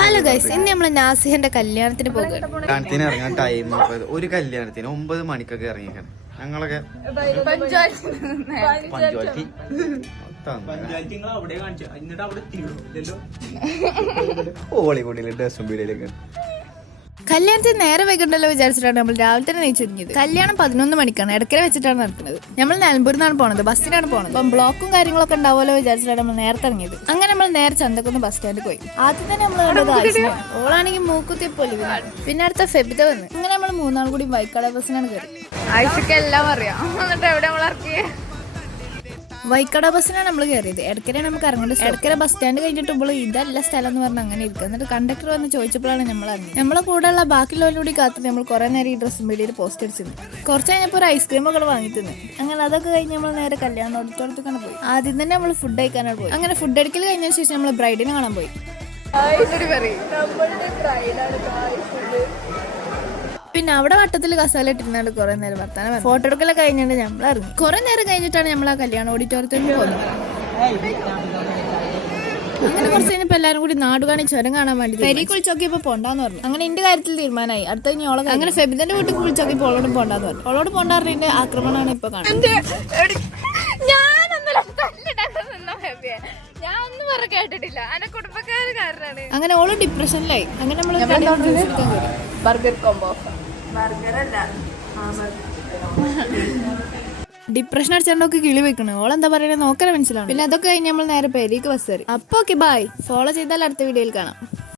Hello guys, ഇന്ന് നമ്മള് നാസിഹന്റെ കല്യാണത്തിന് പോകുകയാണ്. കല്യാണത്തിന് ഇറങ്ങാൻ ടൈം ഒരു കല്യാണത്തിന് 9 മണിക്കൊക്കെ ഇറങ്ങിക്കണം. ഞങ്ങളൊക്കെ ഹോളിവുഡിലെ ഡ്രസ്സും പീടിയിലൊക്കെ കല്യാണത്തിന് നേരെ വൈകിട്ടല്ലോ വിചാരിച്ചിട്ടാണ് നമ്മൾ രാവിലെ തന്നെ നെയ്ച്ചൊരുങ്ങിയത്. കല്യാണം 11 മണിക്കാണ്, ഇടയ്ക്കര വെച്ചിട്ടാണ് നടക്കുന്നത്. നമ്മൾ നിലമ്പൂരിന്നാണ് പോണത്, ബസ്സിനാണ് പോണത്. അപ്പം ബ്ലോക്കും കാര്യങ്ങളൊക്കെ ഉണ്ടാവുമല്ലോ വിചാരിച്ചിട്ടാണ് നമ്മൾ നേരത്തെ ഇറങ്ങിയത്. അങ്ങനെ നമ്മൾ നേരെ ചന്തക്കുന്ന് ബസ് സ്റ്റാൻഡിൽ പോയി. ആദ്യം തന്നെ നമ്മൾ കണ്ടത് ആയിഷയാണ്. ഓളാണെങ്കിൽ മൂക്കുത്തി പൊലിവാണ്. പിന്നെ അടുത്ത ഫെബിത വന്ന്. അങ്ങനെ നമ്മൾ 3 കൂടി വൈക്കാട ബസ്സിനാണ് കയറി. ആയിഷക്ക് എല്ലാം അറിയാം. എന്നിട്ട് എവിടെ നമ്മൾ ഇറക്കിയേ? വൈക്കട ബസ്സിനാണ് നമ്മൾ കയറിയത്. ഇടയ്ക്കര നമുക്ക് ഇറങ്ങേണ്ടത്. ഇടയ്ക്കര ബസ് സ്റ്റാൻഡ് കഴിഞ്ഞിട്ടുമ്പോൾ ഇതല്ല സ്ഥലം എന്ന് പറഞ്ഞാൽ അങ്ങനെ ഇരിക്കുക. എന്നിട്ട് കണ്ടക്ടർ വന്ന് ചോദിച്ചപ്പോഴാണ് നമ്മൾ അറിഞ്ഞത്. നമ്മളെ കൂടെയുള്ള ബാക്കിയുള്ളവരോട് കാത്ത് നമ്മൾ കുറെ നേരം ഈ ഡ്രസ്സും പീടിയിൽ പോസ്റ്റ് അടിച്ചിരുന്നു. കുറച്ച് കഴിഞ്ഞപ്പോൾ ഒരു ഐസ്ക്രീം ഒക്കെ വാങ്ങി തിന്നു. അങ്ങനെ അതൊക്കെ കഴിഞ്ഞ് നമ്മൾ നേരെ കല്യാണം ഓഡിറ്റോറിയത്തേക്കാണ് പോയി. ആദ്യം തന്നെ നമ്മൾ ഫുഡ് കഴിക്കാനാണ് പോയി. അങ്ങനെ ഫുഡ് അടിക്കൽ കഴിഞ്ഞതിന് ശേഷം നമ്മൾ ബ്രൈഡിനെ കാണാൻ പോയി. പിന്നെ അവിടെ വട്ടത്തിൽ കസാല ഇട്ടിരുന്നാണ്ട് കുറെ നേരം വർത്താനം. ഫോട്ടോ എടുക്കലൊക്കെ കഴിഞ്ഞിട്ട് നമ്മൾ ഇറങ്ങി. കുറെ നേരം കഴിഞ്ഞിട്ടാണ് നമ്മൾ ആ കല്യാണ ഓഡിറ്റോറിയത്തിൽ പോകുന്നത്. അങ്ങനെ കുറച്ച് കഴിഞ്ഞപ്പോൾ എല്ലാവരും കൂടി നാട് കാണി ചുരം കാണാൻ വേണ്ടി പെരി കുളിച്ചോക്കിയപ്പോൾ പോണ്ടാന്ന് പറഞ്ഞു. അങ്ങനെ എന്റെ കാര്യത്തിൽ തീരുമാനമായി. അടുത്ത കഴിഞ്ഞ് ഓളെ അങ്ങനെ ഫെബിന്റെ വീട്ടിൽ കുളിച്ചോക്കിയപ്പോൾ ഓളോടും പോണ്ടാന്ന് പറഞ്ഞു. ഓളോട് പോണ്ടാറിന്റെ ആക്രമണമാണ് ഇപ്പൊ കാണുന്നത്. അങ്ങനെ ഓള് ഡിപ്രഷനിലായി. അങ്ങനെ നമ്മള് ബർഗർ കോംബോ. ഡിപ്രഷൻ അടിച്ചാണ്ടൊക്കെ കിളി വെക്കണേ. ഓളെന്താ പറയണേ നോക്കാൻ മനസ്സിലാവും. പിന്നെ അതൊക്കെ കഴിഞ്ഞ് നമ്മൾ നേരെ പേരേക്ക് ബസ് കയറി. അപ്പൊ ഓക്കെ, ബൈ. ഫോളോ ചെയ്താൽ അടുത്ത വീഡിയോയിൽ കാണാം.